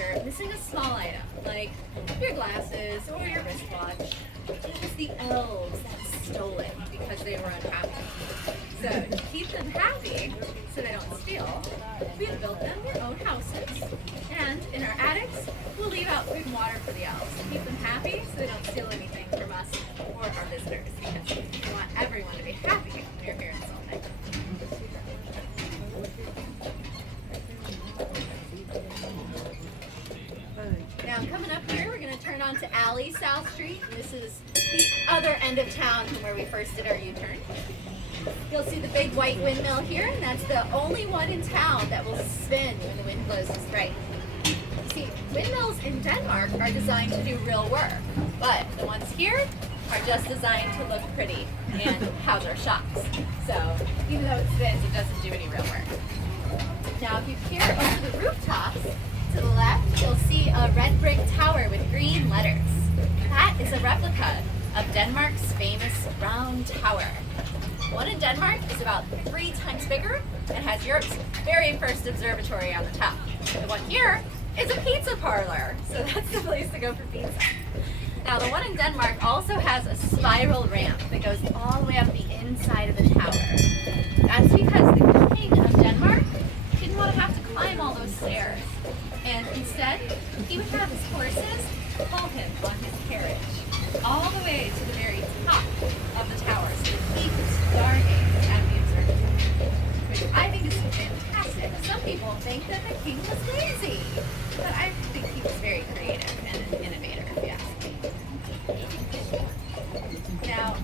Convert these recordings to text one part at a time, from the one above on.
you're missing a small item, like your glasses or your wristwatch, it was the elves that stole it because they were unhappy. So to keep them happy, so they don't steal, we've built them their own houses. And in our attics, we'll leave out food and water for the elves to keep them happy so they don't steal anything from us or our visitors, because we want everyone to be happy when you're here in Solvang. Now coming up here, we're going to turn onto Alley South Street. And this is the other end of town from where we first did our U-turn. You'll see the big white windmill here, and that's the only one in town that will spin when the wind blows just right. You see, windmills in Denmark are designed to do real work, but the ones here are just designed to look pretty and house our shops. So even though it spins, it doesn't do any real work. Now if you peer over the rooftops, to the left, you'll see a red brick tower with green letters. That is a replica of Denmark's famous round tower. The one in Denmark is about 3 times bigger and has Europe's very first observatory on the top. The one here is a pizza parlor, so that's the place to go for pizza. Now the one in Denmark also has a spiral ramp that goes all the way up the inside of the tower. That's because the king of Denmark didn't want to have to climb all those stairs. And instead, he would have his horses pull him on his carriage all the way to the very top of the tower so that he could stargaze at the observatory, which I think is fantastic. Some people think that the king was lazy, but I think he was very creative and an innovator, if you ask me. Now,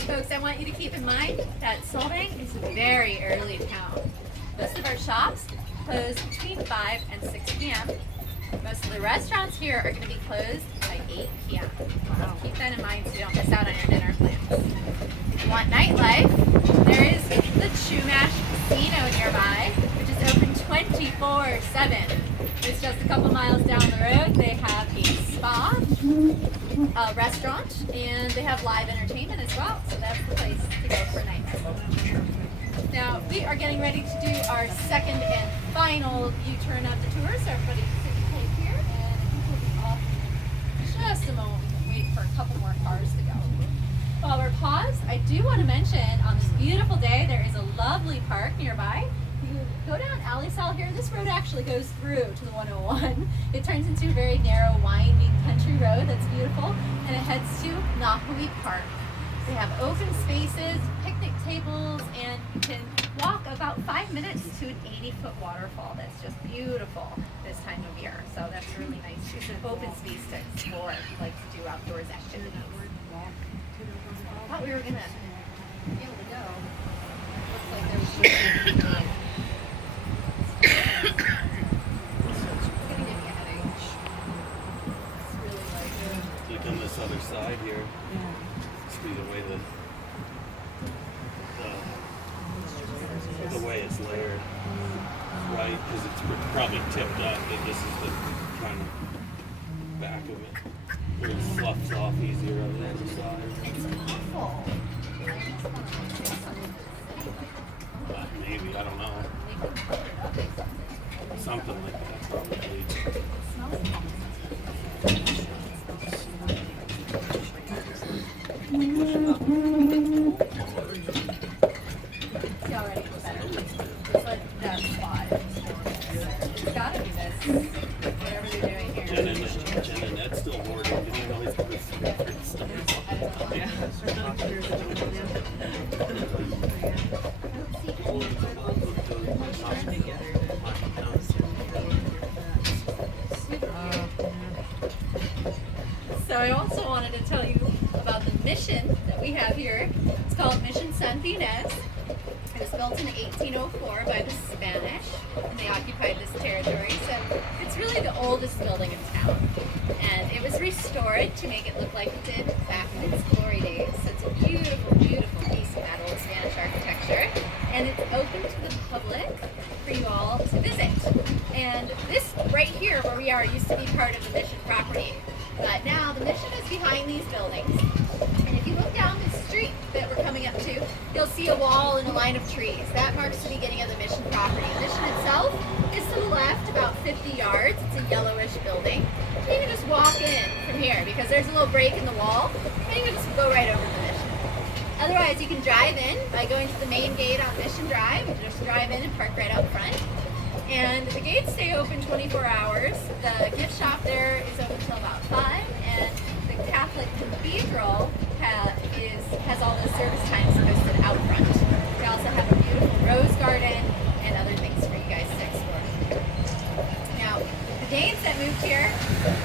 folks, I want you to keep in mind that Solvang is a very early town. Most of our shops close between 5 and 6 p.m. Most of the restaurants here are going to be closed by 8 p.m. Wow. Keep that in mind so you don't miss out on your dinner plans. If you want nightlife, there is the Chumash Casino nearby, which is open 24/7. It's just a couple miles down the road. They have a spa, a restaurant, and they have live entertainment as well. So that's the place to go for nightlife. Now, we are getting ready to do our second and final U-turn of the tour, so everybody sit tight here, and we'll be off in just a moment. We can wait for a couple more cars to go. While we're paused, I do want to mention, on this beautiful day, there is a lovely park nearby. You go down Alley South here, this road actually goes through to the 101. It turns into a very narrow, winding country road that's beautiful, and it heads to Nahui Park. They have open spaces, picnic tables, and you can walk about 5 minutes to an 80-foot waterfall that's just beautiful this time of year. So that's really nice. It's an open space to explore if you like to do outdoors activities. I thought we were going to be able to go. Looks like there was it's going to give me a headache. It's really like Look on this other side here. Yeah. See the way it's layered, right? Because it's probably tipped up, but this is the kind of back of it. Where it fluffs off easier on the other side. It's awful. Maybe, I don't know. Something like that, probably. See already better. It's like that spot. It's gotta be this. Whatever they're doing here. Jen and Ed's still hoarding. Didn't you know he's got this secret stuff? Yeah. So I also wanted to tell you about the mission that we have here. It's called Mission San Inés. It was built in 1804 by the Spanish, and they occupied this territory. So it's really the oldest building in town. And it was restored to make it look like it did back in its glory days. So it's a beautiful, beautiful piece of that old Spanish architecture. And it's open to the public for you all to visit. And this right here where we are used to be part of the mission property. But now the mission is behind these buildings. And if you look down the street that we're coming up to, you'll see a wall and a line of trees. That marks the beginning of the mission property. The mission itself Just to the left, about 50 yards, it's a yellowish building. You can just walk in from here because there's a little break in the wall, and you can just go right over to Mission. Otherwise, you can drive in by going to the main gate on Mission Drive. You just drive in and park right out front. And the gates stay open 24 hours. The gift shop there is open until about 5, and the Catholic Cathedral has all the service times posted out front. We also have a beautiful rose garden and other things for you guys to explore. Now, the Danes that moved here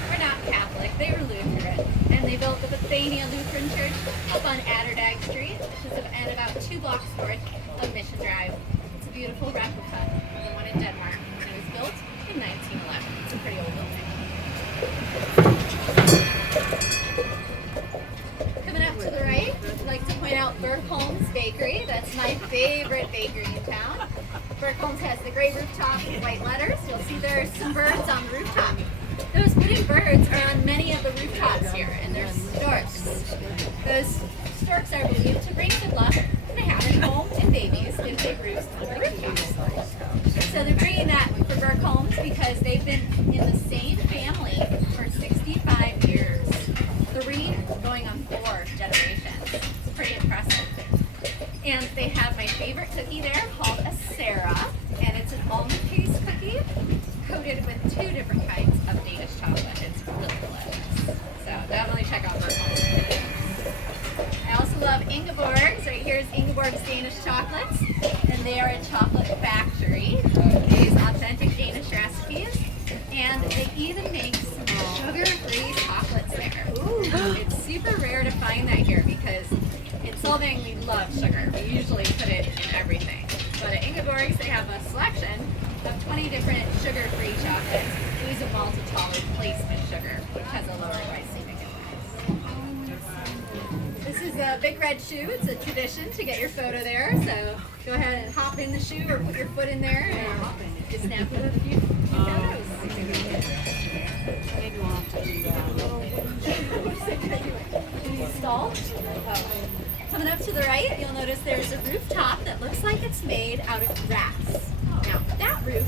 were not Catholic, they were Lutheran, and they built the Bethania Lutheran Church up on Adderdag Street, which is about 2 blocks north of Mission Drive. It's a beautiful replica of the one in Denmark, and it was built in 1911. It's a pretty old building. Coming up to the right, I'd like to point out Bergholm's Bakery. That's my favorite bakery in town. Bergholm's has the gray rooftop with white letters. You'll see there's some birds on the rooftop. Those wooden birds are on many of the rooftops here, and they're storks. Those storks are believed to bring good luck to having home and babies if they roost on the rooftops. So they're bringing that for Bergholm's because they've been in the same family for 65 years. 3 going on 4 generations. It's pretty impressive. And they have my favorite cookie there called a Sarah, and it's an almond paste cookie coated with 2 different kinds of Danish chocolate. It's really delicious. So definitely check out Bergholm's. I also love Ingeborg's. Right here is Ingeborg's Danish Chocolates, and they are a chocolate factory. They use authentic Danish recipes, and they even make some sugar-free chocolates there. It's super rare to find that here because in Solvang we love sugar. We usually put it in everything. But at Ingeborg's they have a selection of 20 different sugar-free chocolates. They use a maltitol replacement sugar, which has a lower glycemic index. This is a big red shoe. It's a tradition to get your photo there. So go ahead and hop in the shoe or put your foot in there and just snap a few photos. Maybe we'll have to do that. Stall. Coming up to the right, you'll notice there's a rooftop that looks like it's made out of grass. Now, that roof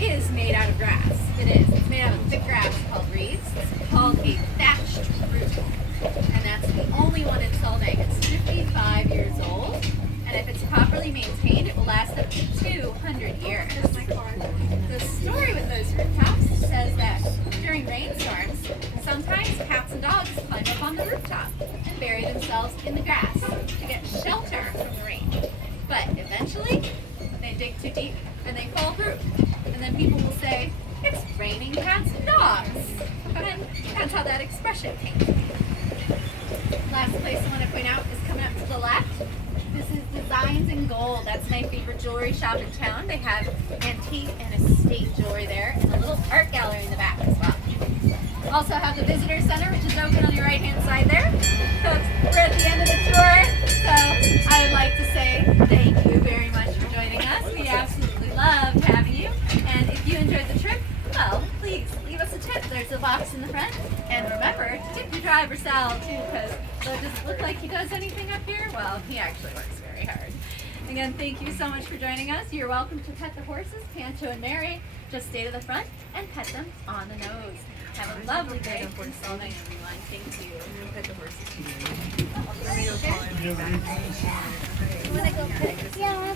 is made out of grass. It is. It's made out of thick grass called reeds. It's called a thatched roof. And that's the only one in Solvang. It's 55 years old. And if it's properly maintained, it will last up to 200 years. The story with those rooftops says that during rainstorms, sometimes cats and dogs climb up on the rooftop and bury themselves in the grass to get shelter from the rain. But eventually, they dig too deep and they fall through. And then people will say, it's raining cats and dogs. And that's how that expression came. Last place I want to point out is coming up to the left. This is Designs in Gold. That's my favorite jewelry shop in town. They have antique and estate jewelry there and a little art gallery in the back as well. Also have the visitor center, which is open on your right hand side there. Folks, we're at the end of the tour, so I would like to say thank you very much for joining us. We absolutely loved having you. And if you enjoyed the trip, well, please leave us a tip. There's a box in the front. And remember to tip your driver Sal too, because does it look like he does anything up here? Well, he actually works very hard. Again, thank you so much for joining us. You're welcome to pet the horses, Pancho and Mary. Just stay to the front and pet them on the nose. Have a lovely day in Solvang, everyone. Thank you. Pet the horses. You want to go pet? Yeah.